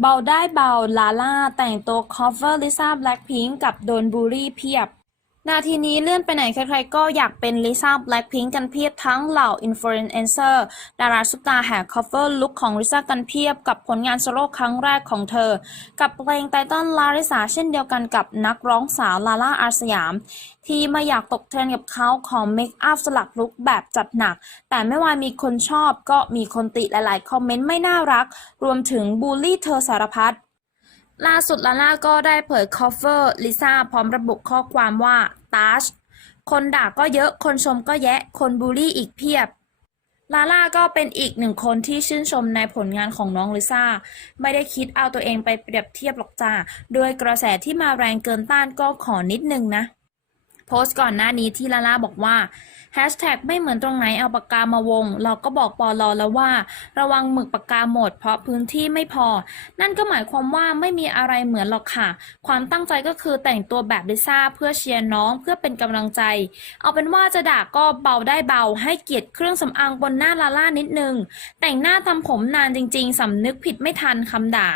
เบาได้เบา ลาล่า แต่งตัว cover ลิซ่า แบล็คพิงกับโดนบูลลี่เพียบ นาทีนี้เลื่อนไปไหนใครๆก็อยากเป็นลิซ่าแบล็คพิงกันเพียบทั้งเหล่าอินฟลูเอนเซอร์ดาราซุปตาแห่ cover ลุคของลิซ่ากันเพียบกับผลงานโซโล่ครั้งแรกของเธอ กับเพลงไตเติ้ลลาริสาเช่นเดียวกันกับนักร้องสาวลาล่าอาสยาม ที่มาอยากตกเทรนกับเขาของเมคอัพสลักลุคแบบจัดหนัก แต่ไม่ว่ามีคนชอบก็มีคนติหลายๆ คอมเมนต์ไม่น่ารัก รวมถึงบูลลี่เธอสารพัด ล่าสุดลาล่าก็ได้เผย cover ลิซ่าพร้อมระบุข้อความว่าตาชคนด่าก็เยอะ คนชมก็แยะ คนบูลลี่อีกเพียบ ลาล่าก็เป็นอีกหนึ่งคนที่ชื่นชมในผลงานของน้องลิซ่า ไม่ได้คิดเอาตัวเองไปเปรียบเทียบหรอกจ้า โดยกระแสที่มาแรงเกินต้านก็ขอนิดนึงนะ โพสต์ก่อนหน้านี้ที่ลาล่าบอกว่าแฮชแท็กไม่เหมือนตรงไหนเอาปากกามาวง เราก็บอกปอลอแล้วว่า ระวังหมึกปากกาหมด เพราะพื้นที่ไม่พอ นั่นก็หมายความว่าไม่มีอะไรเหมือนหรอกค่ะ ความตั้งใจก็คือแต่งตัวแบบลิซ่าเพื่อเชียร์น้องเพื่อเป็นกำลังใจ เอาเป็นว่าจะด่าก็เบาได้เบา ให้เกียรติเครื่องสำอางบนหน้าลาล่านิดนึง แต่งหน้าทำผมนานจริง ๆสำนึกผิดไม่ทันคำด่า